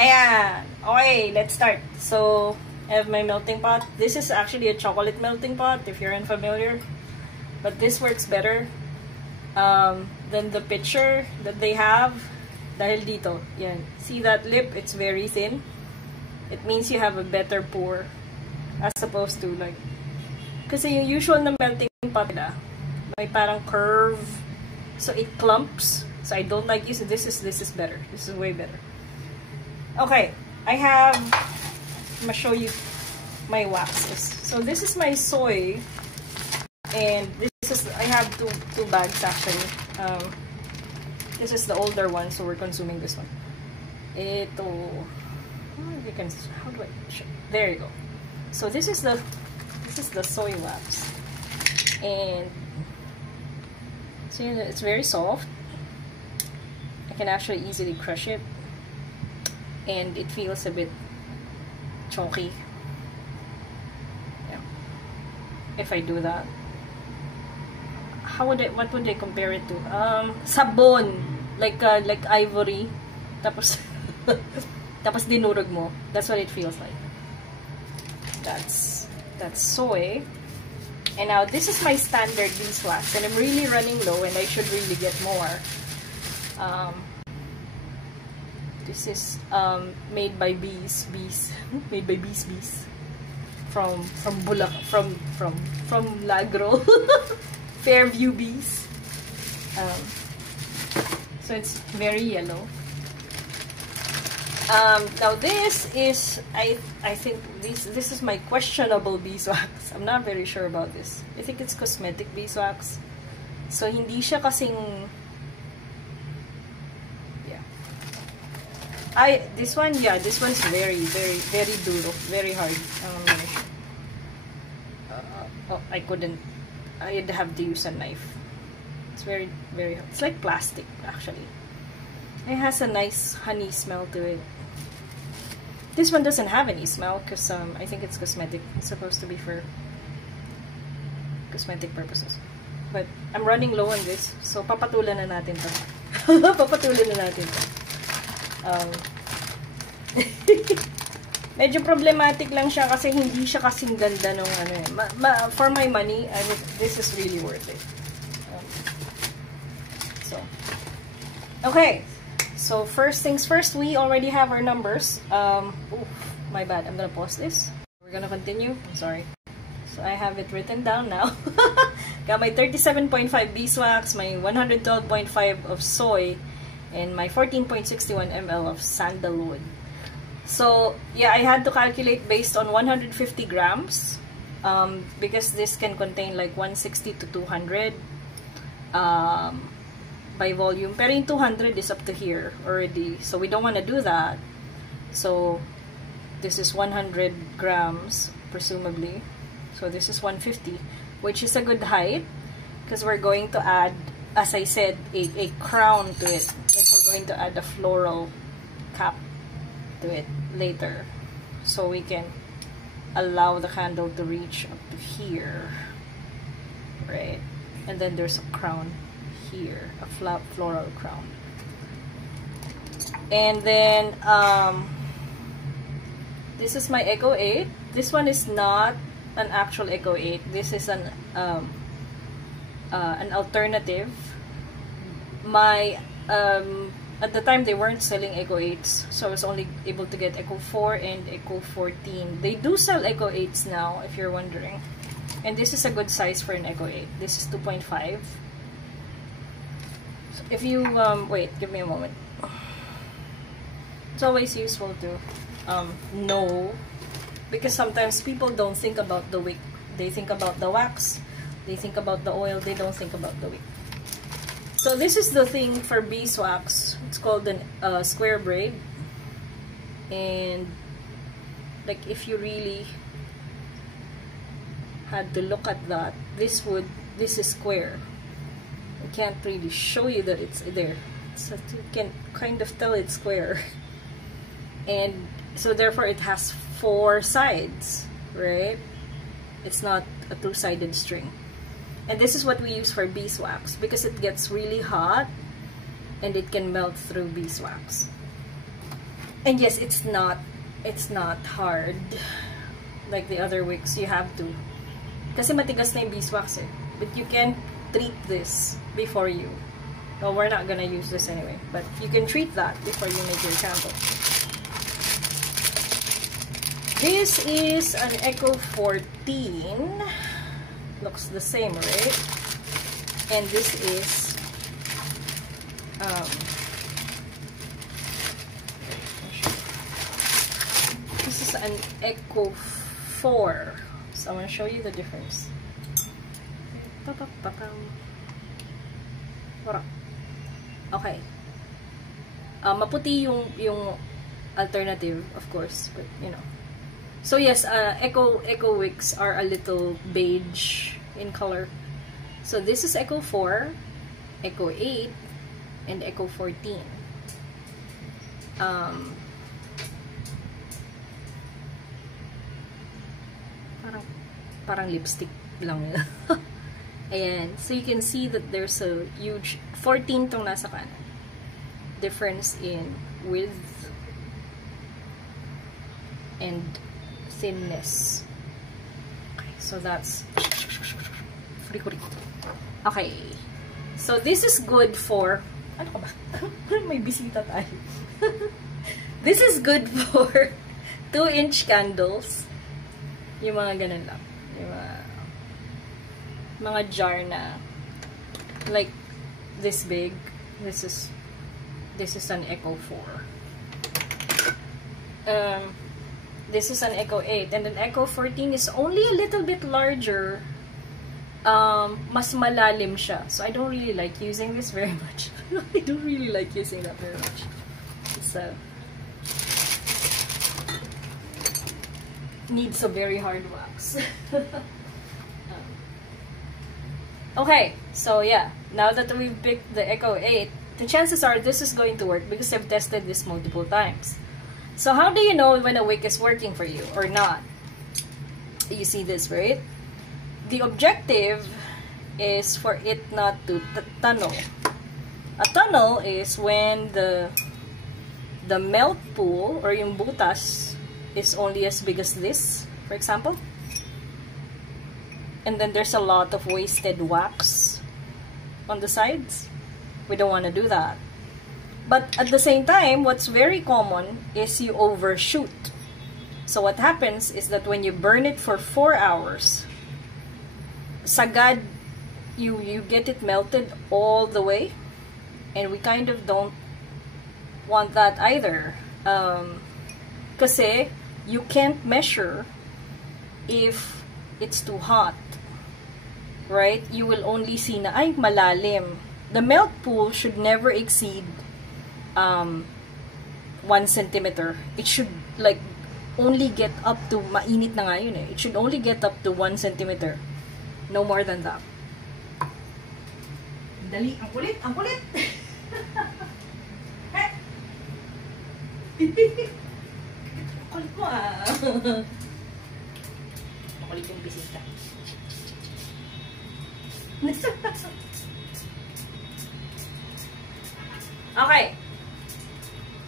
Ayan! Okay, let's start. So, I have my melting pot. This is actually a chocolate melting pot, if you're unfamiliar. But this works better than the pitcher that they have. Dahil dito, yan. See that lip? It's very thin. It means you have a better pour. As opposed to like... Kasi yung usual na melting pot nila, may parang curve. So, it clumps. So, I don't like using this. This is better. This is way better. Okay, I have, I'm gonna show you my waxes. So this is my soy, and this is, I have two bags actually. This is the older one, so we're consuming this one. Ito, you can, how do I show? There you go. So this is the soy wax, and see, it's very soft. I can actually easily crush it. And it feels a bit chunky. Yeah. If I do that, what would I compare it to? Sabon, like ivory. Tapos tapos dinurog mo. That's what it feels like. That's soy. And now this is my standard beeswax, and I'm really running low, and I should really get more. This is made by bees made by bees from Lagro. Fairview bees. So it's very yellow. Now this is, I think this is my questionable beeswax. I'm not very sure about this. I think it's cosmetic beeswax. So hindi siya kasing, this one's very duro, very hard. I'd have to use a knife. It's very hard. It's like plastic actually. It has a nice honey smell to it. This one doesn't have any smell because I think it's cosmetic. It's supposed to be for cosmetic purposes. But I'm running low on this, so papatulan na natin to. Papatulan na natin to. Medyo problematic lang siya kasi hindi siya kasing ganda nung ano eh. For my money, this is really worth it. Okay. So first things first, we already have our numbers. My bad. I'm gonna pause this. We're gonna continue. I'm sorry. So I have it written down now. Got my 37.5 beeswax, my 112.5 of soy, and my 14.61 ml of sandalwood. So yeah, I had to calculate based on 150 grams because this can contain like 160 to 200 by volume. Pero yung 200 is up to here already, so we don't want to do that. So this is 100 grams presumably. So this is 150, which is a good height because we're going to add, as I said, a crown to it. Like we're going to add a floral cap to it later, so we can allow the candle to reach up to here, right? And then there's a crown here, a floral crown. And then this is my Echo 8. This one is not an actual Echo 8. This is an alternative. My at the time they weren't selling Echo 8s, so I was only able to get Echo 4 and Echo 14. They do sell Echo 8s now, if you're wondering. And this is a good size for an Echo 8. This is 2.5. So if you wait, give me a moment. It's always useful to know, because sometimes people don't think about the wick. They think about the wax, they think about the oil, they don't think about the wick. So this is the thing for beeswax. It's called an square braid, and like if you really had to look at that, this is square. I can't really show you that it's there, so you can kind of tell it's square. And so therefore it has 4 sides, right? It's not a 2-sided string. And this is what we use for beeswax because it gets really hot and it can melt through beeswax. And yes, it's not hard like the other wicks. You have to. Kasi matigas na yung beeswax eh. But you can treat this before you. Well, we're not gonna use this anyway. But you can treat that before you make your candle. This is an Eco 14. Looks the same, right? And this is an Eco 4. So I'm going to show you the difference. Okay. Maputi yung alternative, of course, but you know. So yes, Eco wicks are a little beige in color. So this is Eco 4, Eco 8, and Eco 14. Parang lipstick lang yun. Ayan. So you can see that there's a huge 14 tong nasa kanan. Difference in width and thinness. Okay, so that's okay. So this is good for ano ka ba? May bisita tayo. This is good for 2-inch candles. Yung mga ganun lang. Yung mga jar na like this big. This is an Eco 4. This is an Eco 8, and an Eco 14 is only a little bit larger. Mas malalim siya. So I don't really like using this very much. I don't really like using that very much. It's needs a very hard wax. Okay, so yeah, now that we've picked the Eco 8, the chances are this is going to work because I've tested this multiple times. So how do you know when a wick is working for you or not? You see this, right? The objective is for it not to tunnel. A tunnel is when the melt pool or yung butas is only as big as this, for example. And then there's a lot of wasted wax on the sides. We don't want to do that. But at the same time, what's very common is you overshoot. So what happens is that when you burn it for 4 hours, sagad, you get it melted all the way. And we kind of don't want that either. Kasi you can't measure if it's too hot. Right? You will only see na, ay, malalim. The melt pool should never exceed 1 centimeter. It should like only get up to, mainit na nga yun eh. It should only get up to 1 centimeter. No more than that. Dali, ang kulit, ang kulit! Kulit mo ah! Kulit yung bisita. Okay.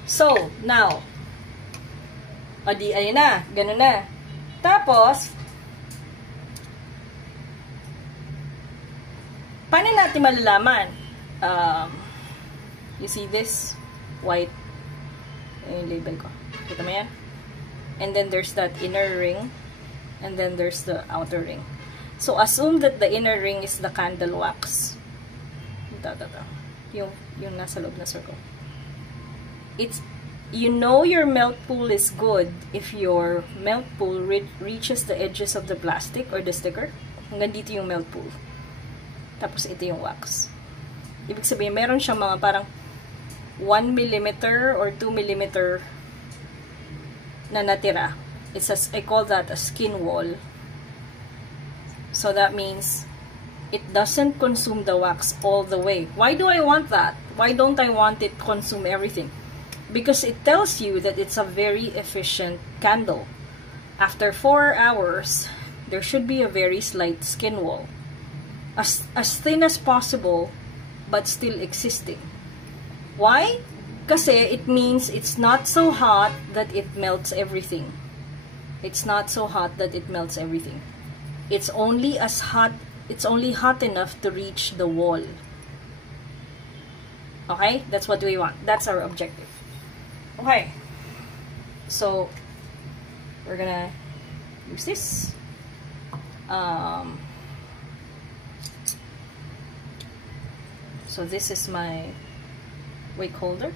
So, now, o di, ayun na, ganun na. Tapos, paano natin malalaman? You see this? White. Yung label ko. Kita mo yan? And then there's that inner ring. And then there's the outer ring. So, assume that the inner ring is the candle wax. Yung nasa loob na circle. You know your melt pool is good if your melt pool reaches the edges of the plastic or the sticker. Hanggang dito yung melt pool. Tapos ito yung wax. Ibig sabihin, meron siyang mga parang 1 mm or 2 mm na natira. I call that a skin wall. So that means it doesn't consume the wax all the way. Why do I want that? Why don't I want it to consume everything? Because it tells you that it's a very efficient candle. After 4 hours, there should be a very slight skin wall. As thin as possible, but still existing. Why? Kasi it means it's not so hot that it melts everything. It's not so hot that it melts everything. It's only hot enough to reach the wall. Okay? That's what we want. That's our objective. Okay. So, we're gonna use this. So this is my wick holder.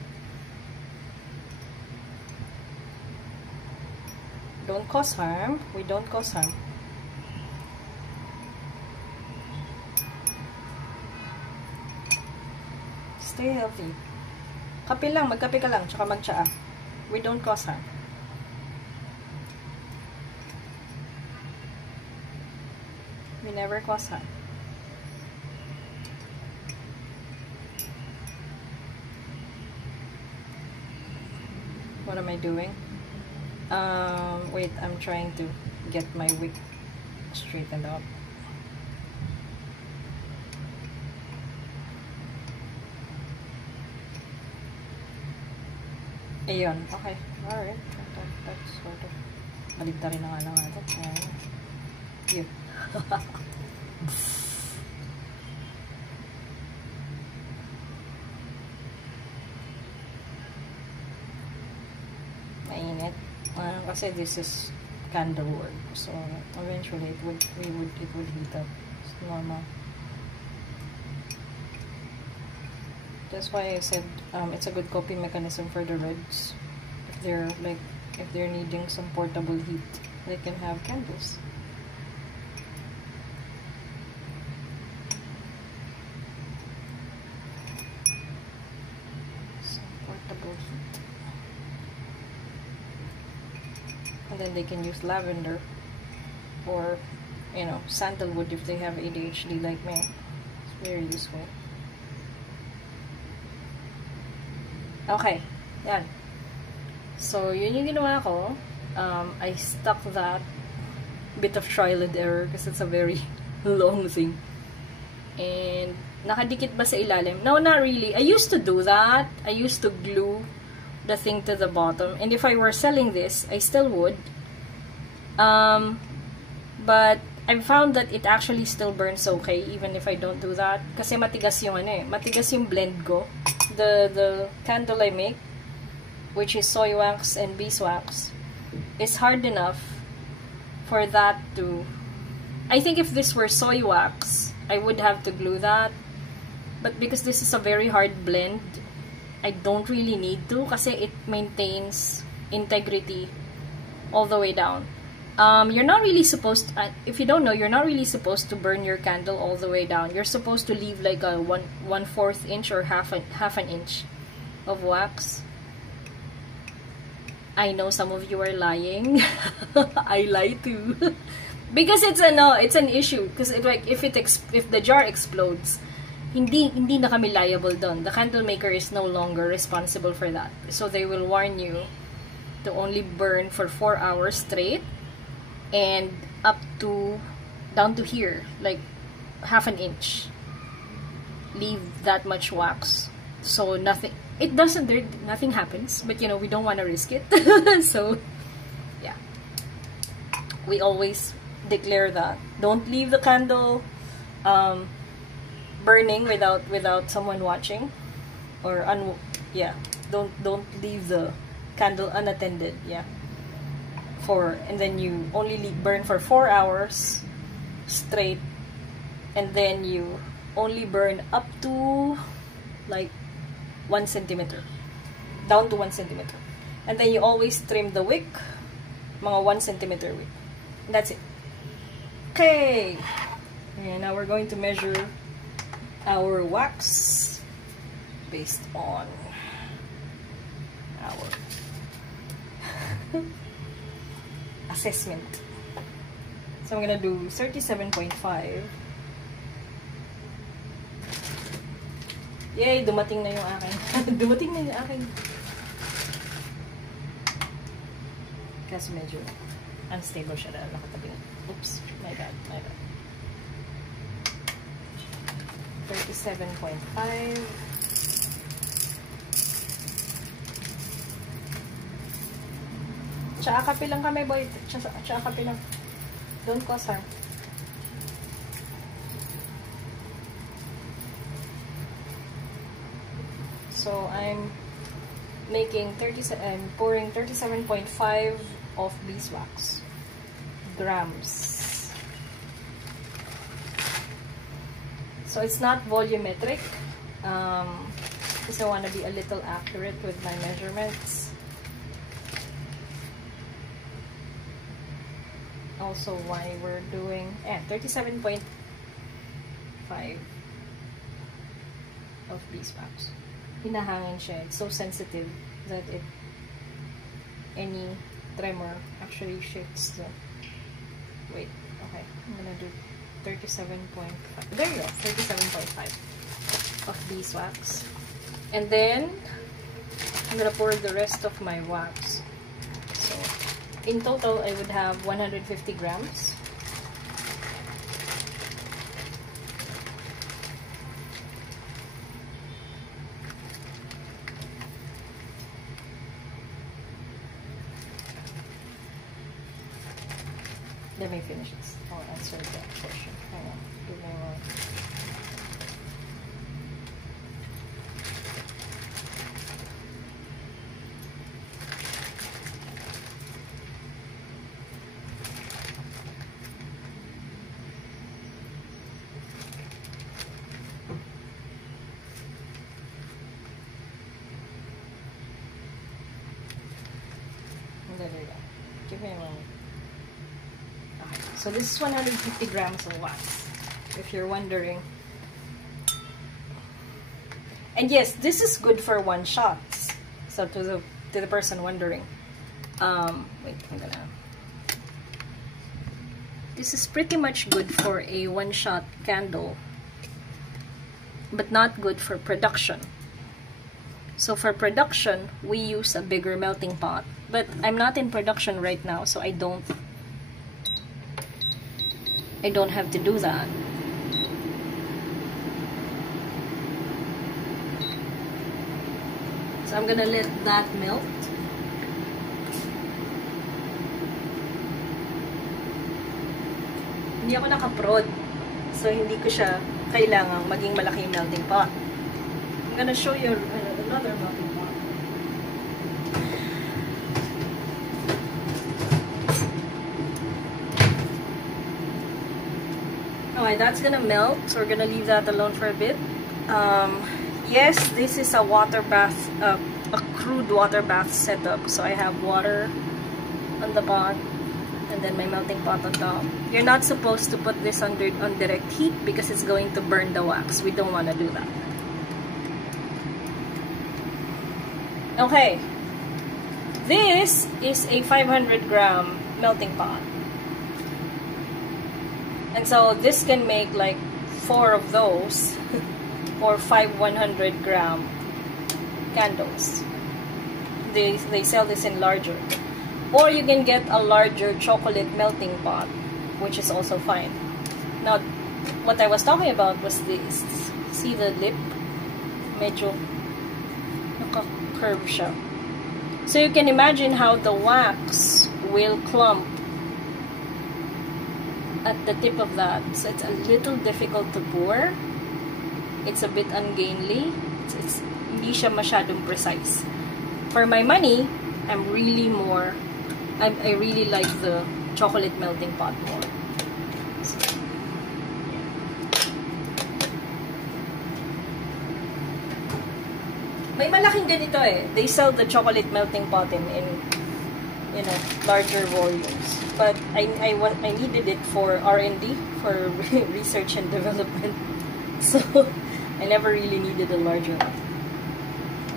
Don't cause harm. We don't cause harm. Stay healthy. Kape lang, magkape ka lang, tsaka magtsaa. We don't cause harm. We never cause harm. What am I doing? Wait, I'm trying to get my wig straightened up. Ayun, okay. Alright. That's sort of baligtarin na nga lang natin. Yun. Mainit. Kasi this is candle wood, so eventually it would heat up. It's normal. That's why I said it's a good coping mechanism for the reds. If they're needing some portable heat, they can have candles. Some portable heat. And then they can use lavender or, you know, sandalwood if they have ADHD like me. It's very useful. Okay, yan. So, yun yung ginawa ko. I stuck that bit of trial and error because it's a very long thing. And, nakadikit ba sa ilalim? No, not really. I used to do that. I used to glue the thing to the bottom. And if I were selling this, I still would. But I've found that it actually still burns okay even if I don't do that. Kasi matigas yung matigas yung blend ko. The candle I make, which is soy wax and beeswax, is hard enough for that to... I think if this were soy wax, I would have to glue that. But because this is a very hard blend, I don't really need to kasi it maintains integrity all the way down. You're not really supposed to, if you don't know, you're not really supposed to burn your candle all the way down. You're supposed to leave like a 1/4 inch or half an inch of wax. I know some of you are lying. I lie too. Because it's an issue. Because if the jar explodes, hindi na kami liable doon. The candle maker is no longer responsible for that. So they will warn you to only burn for 4 hours straight. And up to down to here, like half an inch. Leave that much wax, so nothing happens. But you know, we don't want to risk it. So yeah, we always declare that don't leave the candle burning without someone watching, or don't leave the candle unattended. And then you only burn for 4 hours straight, and then you only burn up to like 1 centimeter, down to 1 centimeter, and then you always trim the wick, mga 1 centimeter wick. And that's it. Okay, and now we're going to measure our wax based on our assessment. So I'm gonna do 37.5. Yay! Dumating na yung akin. Dumating na yung akin. Kasi medyo unstable siya na nakatabi. Oops. My bad. 37.5. Tsaka kape lang kami, boy. Tsaka kape lang. Don't cause harm. So I'm pouring 37.5 of beeswax grams. So it's not volumetric, because I want to be a little accurate with my measurements. Also why we're doing 37.5 of beeswax. Hinahangin siya. It's so sensitive that any tremor actually shifts the weight. Okay, I'm gonna do 37.5. There you go, 37.5 of beeswax. And then I'm gonna pour the rest of my wax. So in total, I would have 150 grams. Let me finish this. I'll answer that question. Hang on. Give me a moment. There we go. Give me a moment. Okay, so this is 150 grams of wax, if you're wondering. And yes, this is good for one shot. So to the person wondering, wait, this is pretty much good for a one-shot candle, but not good for production. So for production, we use a bigger melting pot, but I'm not in production right now, so I don't have to do that. So I'm gonna let that melt. Hindi ako naka-prod, so hindi ko siya kailangang maging malaki yung melting pot. I'm gonna show you another melting pot. Alright, that's gonna melt, so we're gonna leave that alone for a bit. Yes, this is a water bath, a crude water bath setup. So I have water on the pot, and then my melting pot on top. You're not supposed to put this on direct heat because it's going to burn the wax. We don't want to do that. Okay, this is a 500 gram melting pot. And so this can make like 4 of those or 5 100 gram candles. They sell this in larger. Or you can get a larger chocolate melting pot, which is also fine. Now, what I was talking about was this. See the lip? Medyo naka-curve siya. So you can imagine how the wax will clump at the tip of that. So it's a little difficult to pour. It's a bit ungainly. It's hindi siya masyadong precise. For my money, I really like the chocolate melting pot more. So, may malaking ganito eh. They sell the chocolate melting pot in larger volumes. But I needed it for R&D, for research and development. So I never really needed a larger one.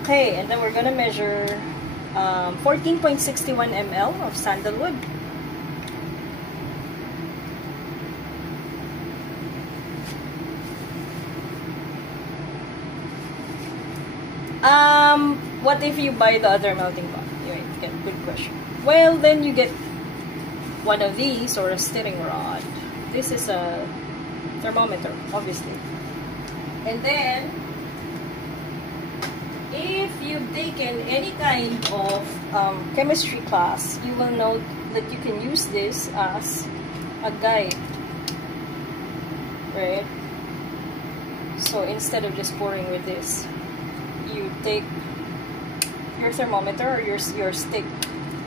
Okay, and then we're gonna measure 14.61 ml of sandalwood. What if you buy the other melting pot? Right, good question. Well, then you get one of these or a stirring rod. This is a thermometer, obviously. And then if you've taken any kind of chemistry class, you will know that you can use this as a guide, right? So instead of just pouring with this, you take your thermometer or your stick,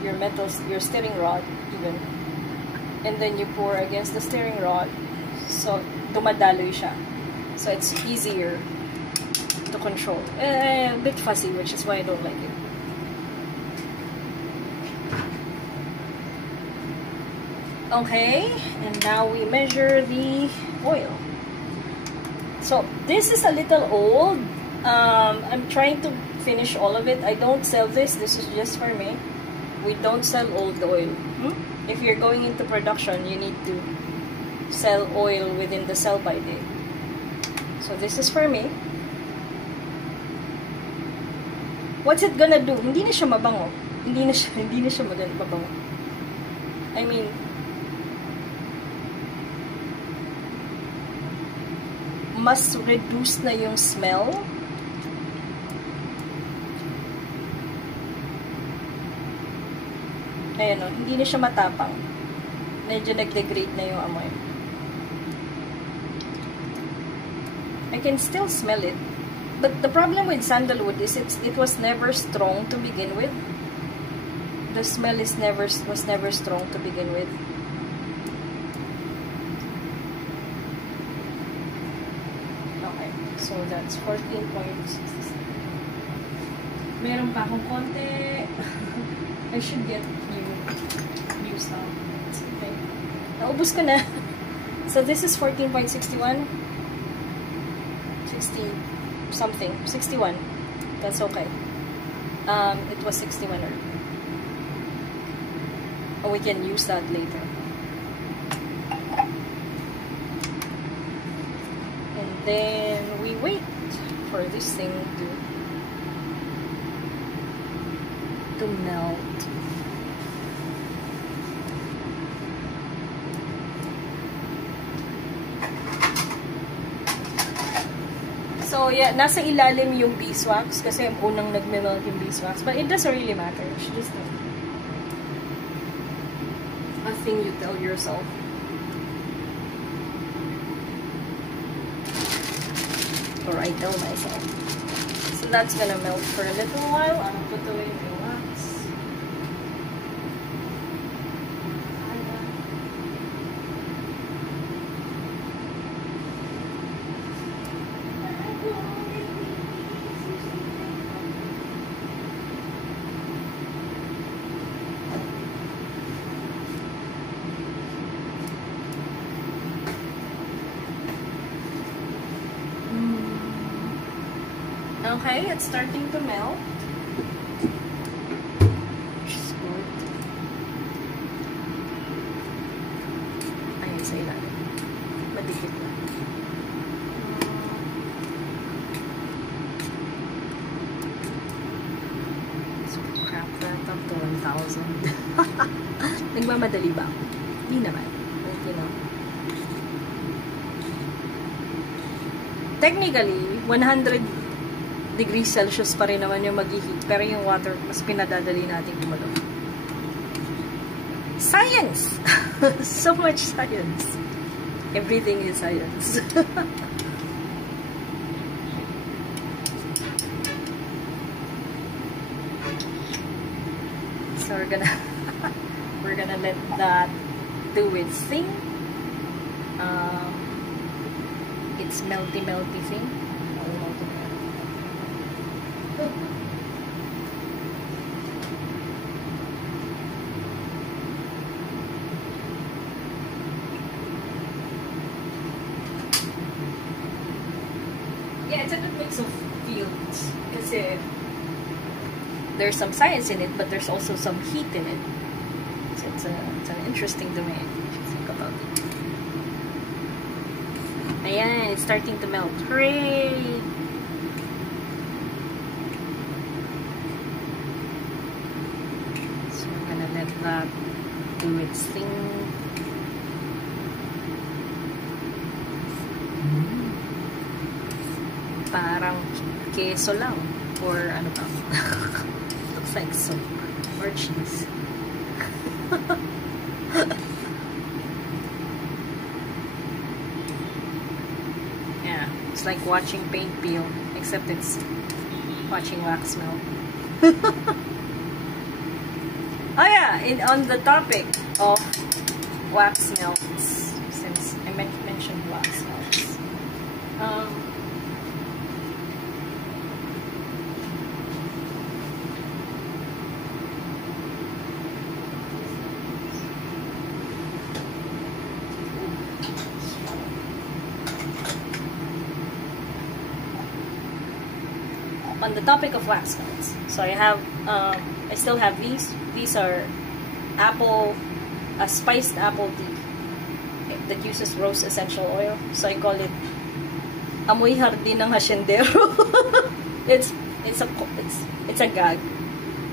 your steering rod even, and then you pour against the steering rod, so dumadaloy siya. So it's easier to control. A bit fussy, which is why I don't like it. Okay, and now we measure the oil. So this is a little old. I'm trying to finish all of it. I don't sell this. This is just for me. We don't sell old oil. If you're going into production, you need to sell oil within the sell-by date. So this is for me. What's it gonna do? Hindi na siya mabango. Hindi na siya mabango. I mean, mas reduce na yung smell. Ayan o, hindi na siya matapang. Medyo nag-degrade na yung amoy. I can still smell it. But the problem with sandalwood is it was never strong to begin with. The smell was never strong to begin with. Okay, so that's 14.66. Meron pa akong konti. I should get new stuff. It's okay. Naubos ko na. So this is 14.61. 60 something. 61. That's okay. It was 61 earlier. Oh, we can use that later. And then we wait for this thing to melt. So yeah, nasa ilalim yung beeswax kasi unang nagme-melt yung beeswax, but it doesn't really matter. It's just a thing you tell yourself. Or I tell myself. So that's gonna melt for a little while. I'm gonna put away my wax. Okay, it's starting to melt. Ayan sa ilalim. Madikit na. So, crap that up to 1,000. Nagmamadali ba ako? Hindi naman. Like, you know. Technically, 100 degrees Celsius pa rin naman yung mag-heat, pero yung water mas pinadadali natin gumalaw. Science! So much science. Everything is science. So we're gonna let that do its thing. It's melty thing. Yeah, it's a good mix of fields. Kasi there's some science in it, but there's also some heat in it. So it's an interesting domain if you think about it. Ayan, it's starting to melt. Hooray! So we're gonna let that do its thing. Parang keso lang. for ano ba? Looks like soap or cheese. Yeah, it's like watching paint peel, except it's watching wax melt. Oh yeah, on the topic of wax melts, since I mentioned wax melts. On the topic of wax melts, so I have, I still have these. These are spiced apple tea that uses rose essential oil. So I call it amoy hardin ng hasyendero. it's a gag.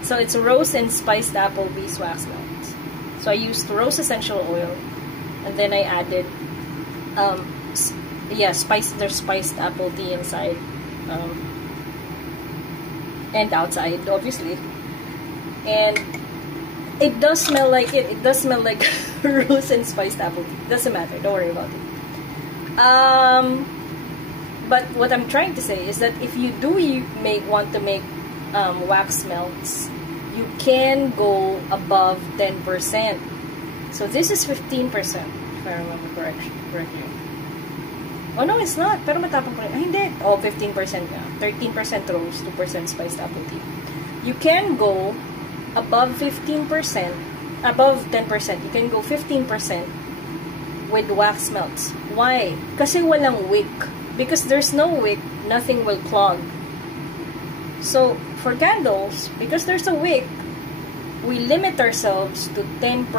So it's rose and spiced apple beeswax melt. So I used rose essential oil, and then I added there's spiced apple tea inside. And outside, obviously, and it does smell like it. It does smell like rose and spiced apple tea. Doesn't matter. Don't worry about it. But what I'm trying to say is that if you want to make wax melts, you can go above 10%. So this is 15%, if I remember correctly. Oh no, it's not. Pero matapang ko rin. Ay, hindi. Oh, 15% na. 13% rose, 2% spiced apple tea. You can go above 15%, above 10%. You can go 15% with wax melts. Why? Kasi walang wick. Because there's no wick, nothing will clog. So, for candles, because there's a wick, we limit ourselves to 10%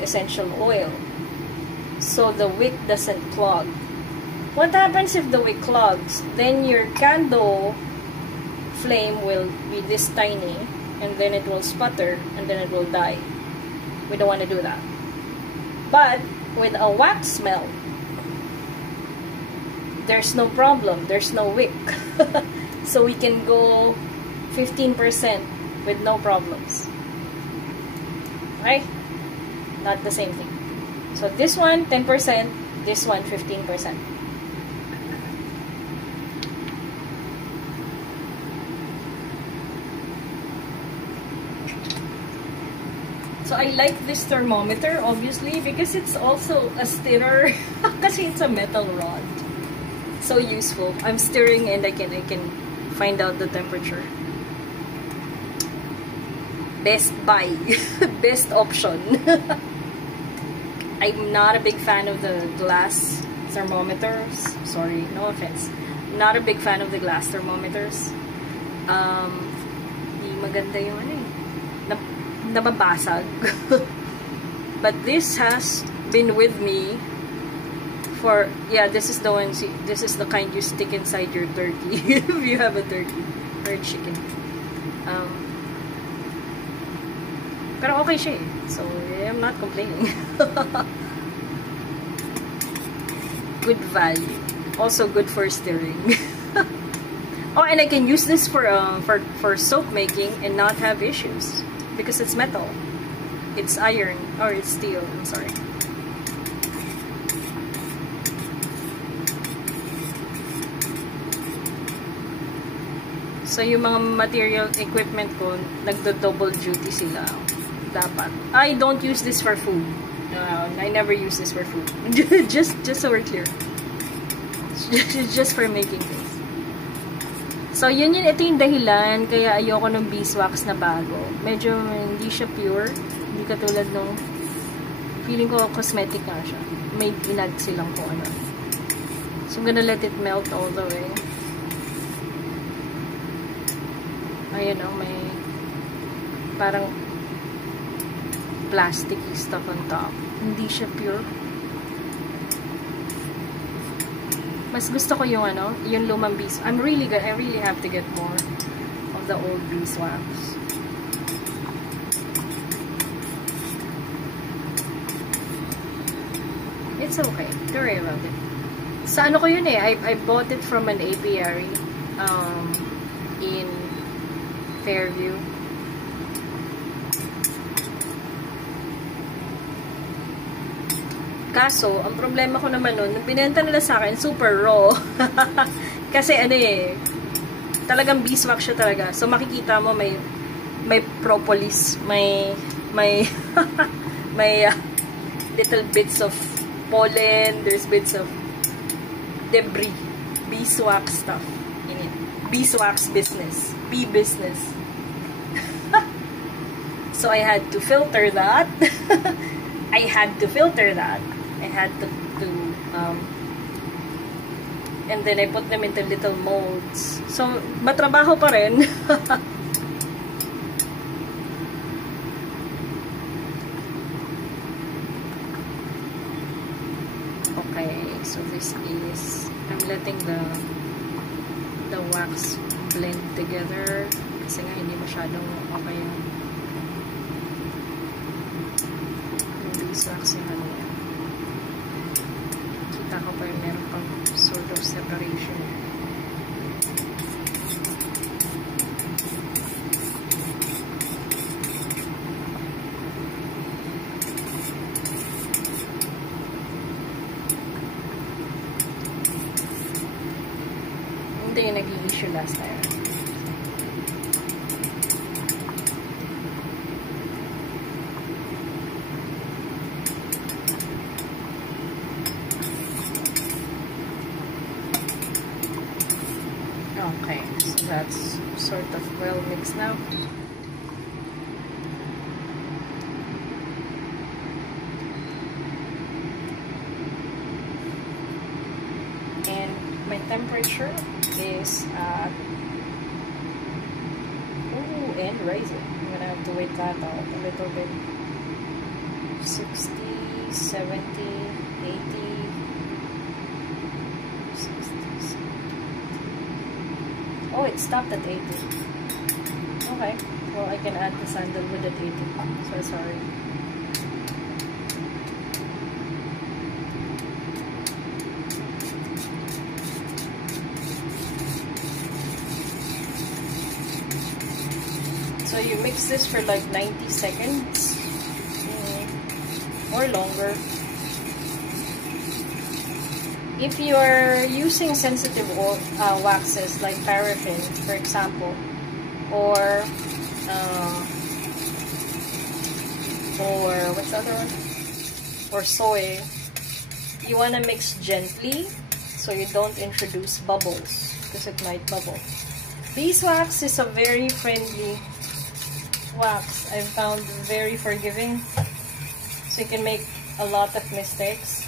essential oil. So, the wick doesn't clog. What happens if the wick clogs? Then your candle flame will be this tiny, and then it will sputter, and then it will die. We don't want to do that. But with a wax melt, there's no problem. There's no wick. So we can go 15% with no problems. Right? Not the same thing. So this one, 10%. This one, 15%. So I like this thermometer, obviously, because it's also a stirrer. Kasi it's a metal rod. So useful. I'm stirring and I can find out the temperature. Best buy. Best option. I'm not a big fan of the glass thermometers. Sorry, no offense. Not a big fan of the glass thermometers. Di maganda yung ano eh. Nababasag. But this has been with me for, yeah, this is the one, see, this is the kind you stick inside your turkey if you have a turkey or a chicken. Pero okay siya eh. So, I'm not complaining. Good value. Also good for stirring. Oh, and I can use this for soap making and not have issues. Because it's metal. It's iron. Or it's steel. I'm sorry. So, yung mga material equipment ko, nagdo-double duty sila. Dapat. I don't use this for food. I never use this for food. just so we're clear. Just for making things. So, ito yung dahilan kaya ayoko ng beeswax na bago. Medyo hindi siya pure. Hindi katulad nung feeling ko cosmetic nga siya. May inag silang kung ano. So, I'm gonna let it melt all the way. Ayun o, may parang plasticky stuff on top. Hindi siya pure. Mas gusto ko yung ano, yung lumang beeswax. I really have to get more of the old beeswax. It's okay. Don't worry about it. Sa ano ko yun eh, I bought it from an apiary in Fairview. Kaso, ang problema ko naman nun, nung binenta nila sa akin, super raw. Kasi ano eh, talagang beeswax siya talaga. So makikita mo may propolis, may may little bits of pollen, there's bits of debris, beeswax stuff in it. Beeswax business, bee business. So I had to filter that. I had to and then I put them into little molds. So, matrabaho pa rin. Okay, so this is, I'm letting the wax blend together kasi nga hindi masyadong okay yung beeswax yung ano yan. Kita ko pa yung meron pang sort of separation. Hindi yung nag-i-issue last time. Okay, so that's sort of well mixed now. And my temperature is at and rising. I'm gonna have to wait that out a little bit. 60, 70, 80. Oh, it stopped at 80. Okay. Well, I can add the sandalwood at 80. So sorry. So you mix this for like 90 seconds or longer. If you're using sensitive waxes like paraffin, for example, or what's the other one? Or soy, you want to mix gently so you don't introduce bubbles because it might bubble. Beeswax is a very friendly wax. I've found very forgiving, so you can make a lot of mistakes.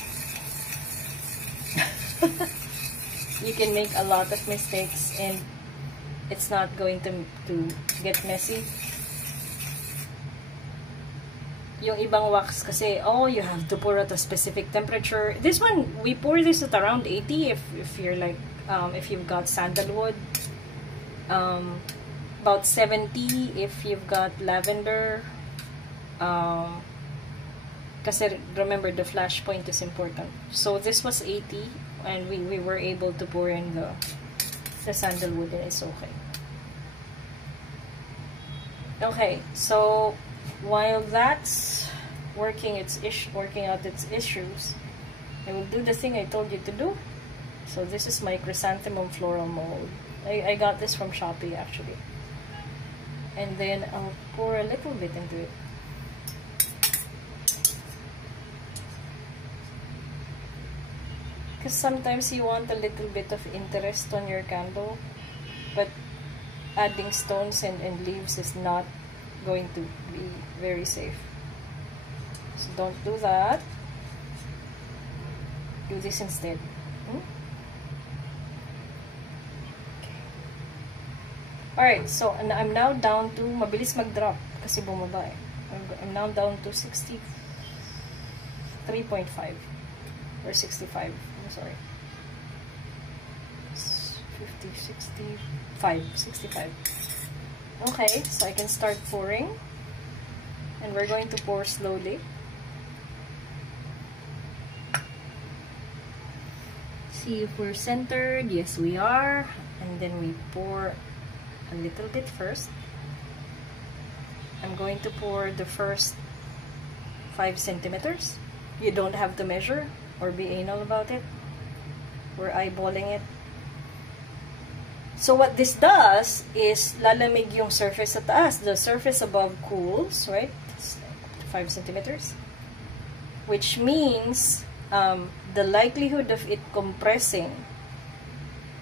You can make a lot of mistakes and it's not going to get messy. Yung ibang wax kasi, oh, you have to pour at a specific temperature. This one, we pour this at around 80 if you're like, if you've got sandalwood. About 70 if you've got lavender. Kasi remember, the flash point is important. So this was 80 and we were able to pour in the sandalwood and it's okay. Okay, so while that's working out its issues, I will do the thing I told you to do. So this is my chrysanthemum floral mold. I got this from Shopee actually. And then I'll pour a little bit into it. Because sometimes you want a little bit of interest on your candle, but adding stones and leaves is not going to be very safe. So don't do that. Do this instead. Alright, so I'm now down to, mabilis mag-drop kasi bumaba eh. I'm now down to 63.5 or 65. I'm sorry. 50, 65. Okay, so I can start pouring. And we're going to pour slowly. See if we're centered. Yes, we are. And then we pour a little bit first. I'm going to pour the first 5 centimeters. You don't have to measure or be anal about it. We're eyeballing it. So what this does is lalamig yung surface sa taas. The surface above cools, right? 5 centimeters. Which means the likelihood of it compressing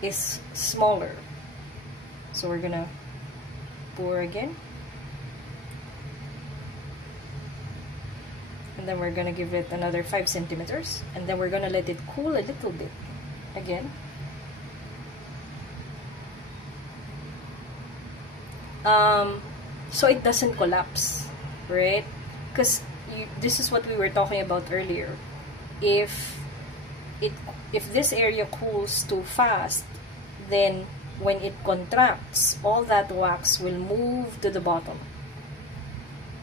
is smaller. So we're gonna pour again. And then we're gonna give it another 5 centimeters. And then we're gonna let it cool a little bit again. So it doesn't collapse, right? Because this is what we were talking about earlier. If this area cools too fast, then when it contracts, all that wax will move to the bottom.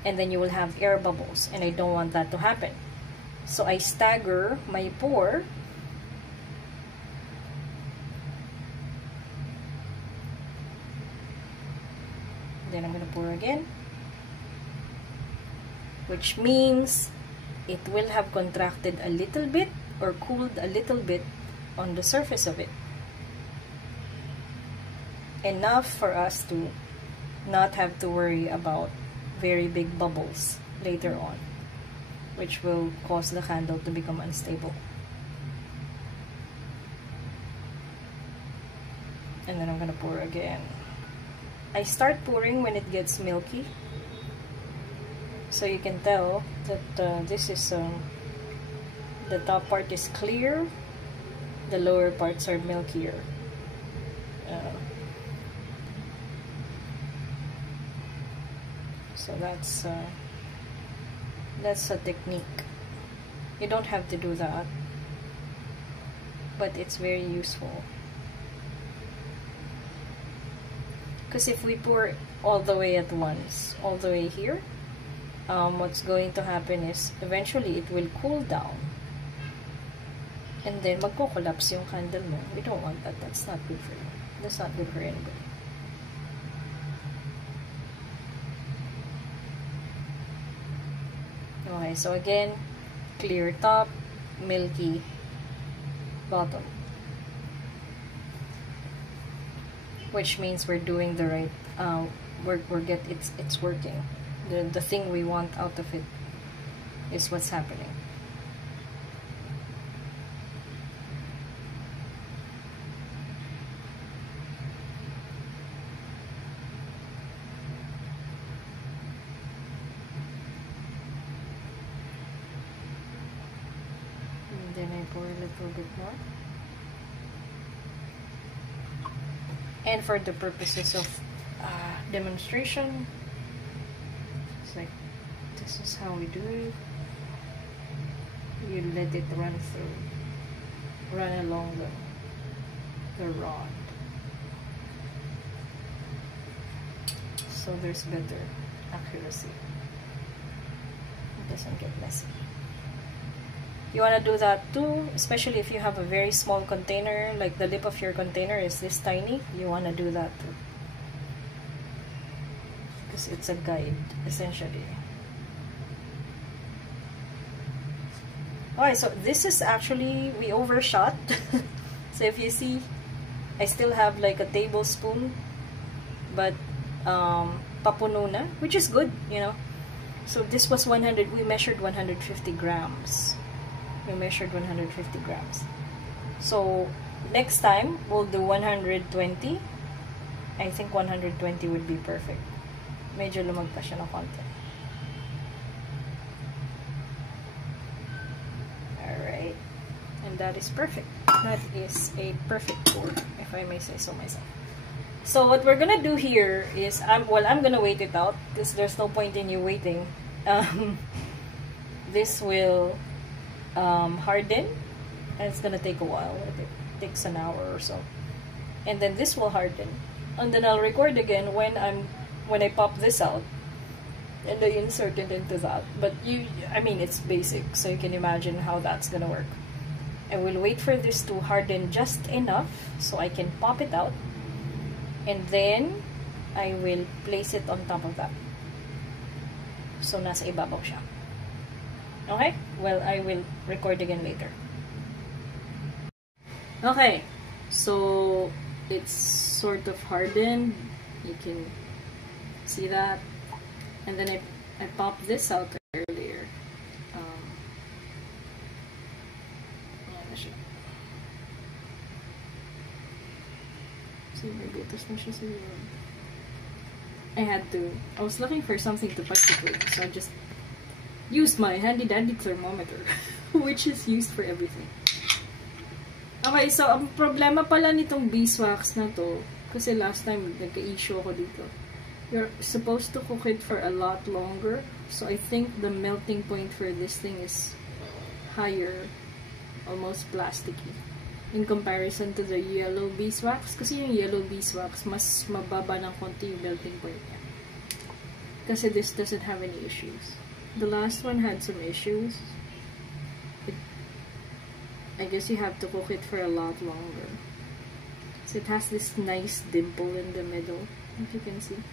And then you will have air bubbles, and I don't want that to happen. So I stagger my pour. Then I'm going to pour again. Which means it will have contracted a little bit or cooled a little bit on the surface of it. Enough for us to not have to worry about very big bubbles later on, which will cause the candle to become unstable. And then I'm going to pour again. I start pouring when it gets milky. So you can tell that this is, the top part is clear, the lower parts are milkier. So that's a technique. You don't have to do that, but it's very useful. Because if we pour all the way at once, all the way here, what's going to happen is eventually it will cool down, and then magko-collapse yung candle mo. We don't want that. That's not good for you. That's not good for anybody. Okay, so again, clear top, milky bottom. Which means we're doing the right, it's working. The thing we want out of it is what's happening. And then I pour a little bit more. And for the purposes of demonstration, it's like, this is how we do it. You let it run along the rod. So there's better accuracy. It doesn't get messy. You want to do that too, especially if you have a very small container, like the lip of your container is this tiny. You want to do that too, because it's a guide, essentially. Alright, so this is actually, we overshot. So if you see, I still have like a tablespoon, but papuno na, which is good, you know. So this was 100, we measured 150 grams. We measured 150 grams. So next time we'll do 120. I think 120 would be perfect. Medyo lumagpas siya ng konti. Alright. And that is perfect. That is a perfect pour, if I may say so myself. So what we're gonna do here is, I'm gonna wait it out, because there's no point in you waiting. This will harden, and it's gonna take a while. It takes an hour or so, and then this will harden, and then I'll record again when I pop this out and I insert it into that. But I mean, it's basic, so you can imagine how that's gonna work. I will wait for this to harden just enough so I can pop it out, and then I will place it on top of that. So, nasa ibabaw siya. Okay? Well, I will record again later. Okay. So, it's sort of hardened. You can see that. And then I popped this out earlier. Ayan na siya. See, may butas na siya siguro. I was looking for something to touch it with, so I just used my handy-dandy thermometer, which is used for everything. Okay, so ang problema pala nitong beeswax na to, kasi last time nagka-issue ako dito, you're supposed to cook it for a lot longer, so I think the melting point for this thing is higher, almost plasticky, in comparison to the yellow beeswax, kasi yung yellow beeswax, mas mababa ng konti yung melting point niya. Kasi this doesn't have any issues. The last one had some issues. I guess you have to cook it for a lot longer. So it has this nice dimple in the middle, if you can see.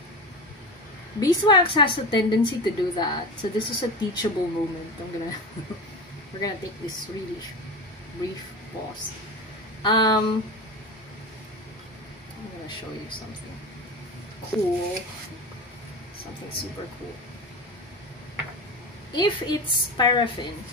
Beeswax has a tendency to do that, so this is a teachable moment. We're gonna take this really brief pause. I'm gonna show you something cool, something super cool. If it's paraffin,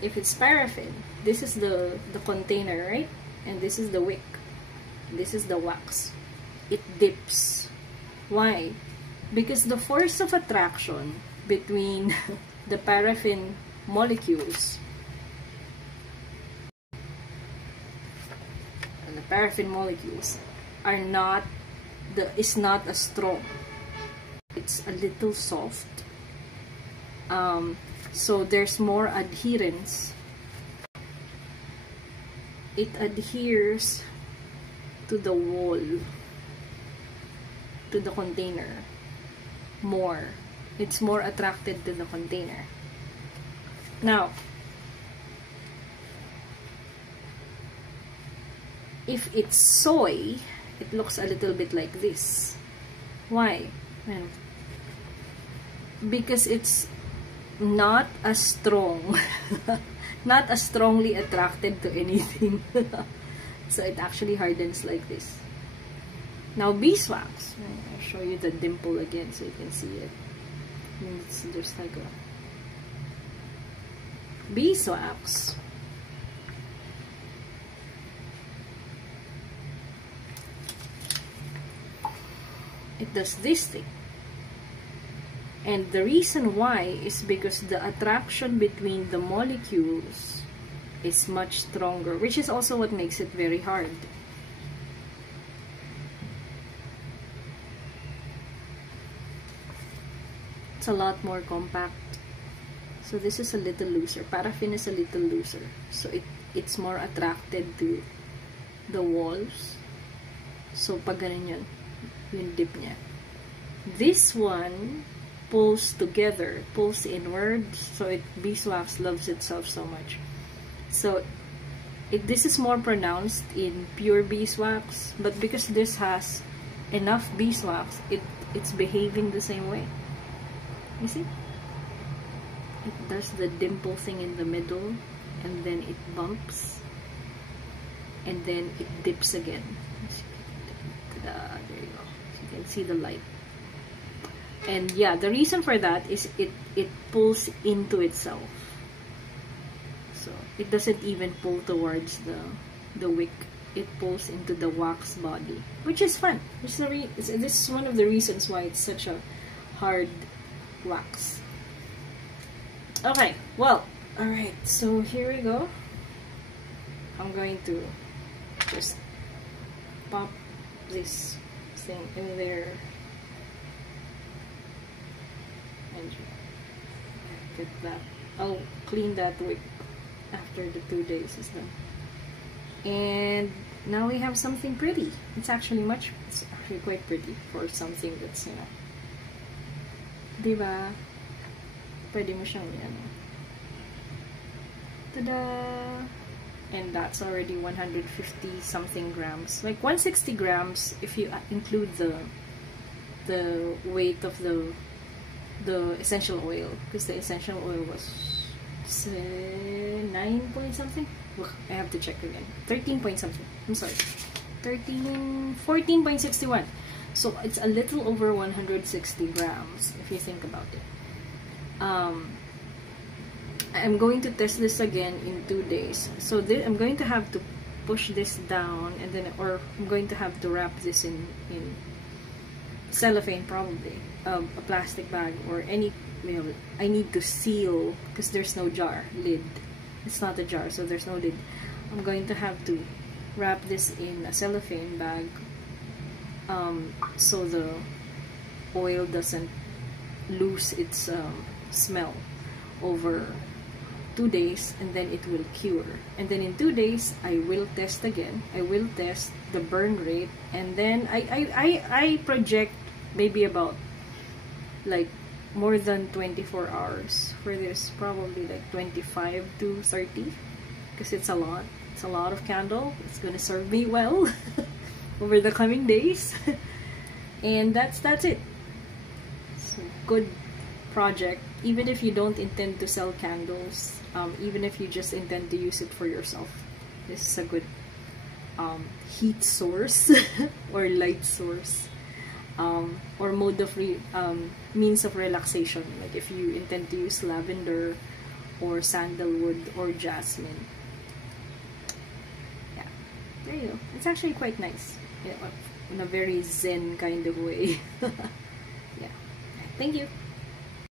if it's paraffin, this is the container, right? And this is the wick. This is the wax. It dips. Why? Because the force of attraction between the paraffin molecules and the paraffin molecules is not as strong. It's a little soft. So there's more adherence. It adheres to the wall, to the container more. It's more attracted to the container. Now, if it's soy, it looks a little bit like this. Why? Well, because it's not as strong, not as strongly attracted to anything. So it actually hardens like this. Now beeswax, I'll show you the dimple again so you can see it. There's like a beeswax. It does this thing. And the reason why is because the attraction between the molecules is much stronger, which is also what makes it very hard. It's a lot more compact. So this is a little looser. Paraffin is a little looser. So it's more attracted to the walls. So pag ganun yun, yung dip niya. This one pulls together, pulls inward, so beeswax loves itself so much. So this is more pronounced in pure beeswax, but because this has enough beeswax, it's behaving the same way. You see? It does the dimple thing in the middle, and then it bumps, and then it dips again. There you go. So you can see the light. And yeah, the reason for that is it pulls into itself. So it doesn't even pull towards the wick. It pulls into the wax body, which is fun. This is one of the reasons why it's such a hard wax. Okay, well, alright, so here we go. I'm going to just pop this thing in there. And get that. I'll clean that wick after the 2 days is done. And now we have something pretty. It's actually quite pretty for something that's, you know, diba? Pwede mo siyang, ano. Tada! and that's already 150 something grams, like 160 grams if you include the weight of the essential oil, because the essential oil was 9 point something. Ugh, I have to check again. 13 point something. I'm sorry. 14.61. So it's a little over 160 grams if you think about it. I'm going to test this again in 2 days. So I'm going to have to push this down, and then, or I'm going to have to wrap this in cellophane, probably a plastic bag or any, you know, I need to seal because there's no jar lid. It's not a jar, so there's no lid. I'm going to have to wrap this in a cellophane bag, so the oil doesn't lose its smell over 2 days, and then it will cure. And then in 2 days I will test again. I will test the burn rate, and then I project maybe about like more than 24 hours for this, probably like 25 to 30, because it's a lot of candle. It's gonna serve me well over the coming days. And that's it. So good project, even if you don't intend to sell candles, even if you just intend to use it for yourself. This is a good heat source or light source, or mode of means of relaxation, like if you intend to use lavender or sandalwood or jasmine. Yeah, there you go. It's actually quite nice, in a very zen kind of way. Yeah, thank you.